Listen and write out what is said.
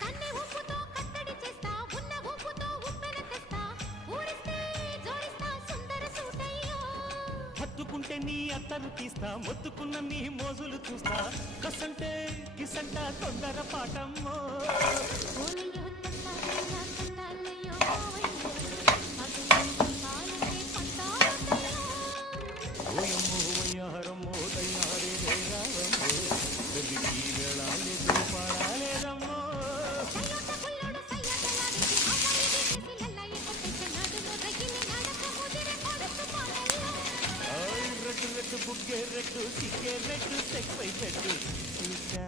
కన్నె ఊపుతో కట్టడి చేస్తా ఉన్న ఊపుతో ఉప్పెన తెస్తా ఊరిస్తే జోడిస్తా సుందర సూటయ్యో హత్తుకుంటే నీ అత్తరు తీస్తా మొత్తుకున్న నీ మోజులు చూస్తా కసంటే కిసంట తొందర పాటమ్మో ఓలయ్యో తందాలయ్యా తందాలయ్యో ఓవయ్యో మగని కాలకే పంతాలయ్యో ఓయమ్మో వయ్యారమ్మో తయ్యారే రేరావమ్మో గదికి వెళ్ళాలేదు పాడాలేదమ్మో సయ్యట పుల్లోడు సయ్యటలాడించి అమ్మాయి తీసి లల్లయ్య కొట్టేసి నడుము రగిలి నడక ముదిరే పడుతు పాటల్లో రెడ్డు రెడ్డు బుగ్గే రెడ్డు సిగ్గే రెడ్డు సెక్స్ పెట్టు చూసా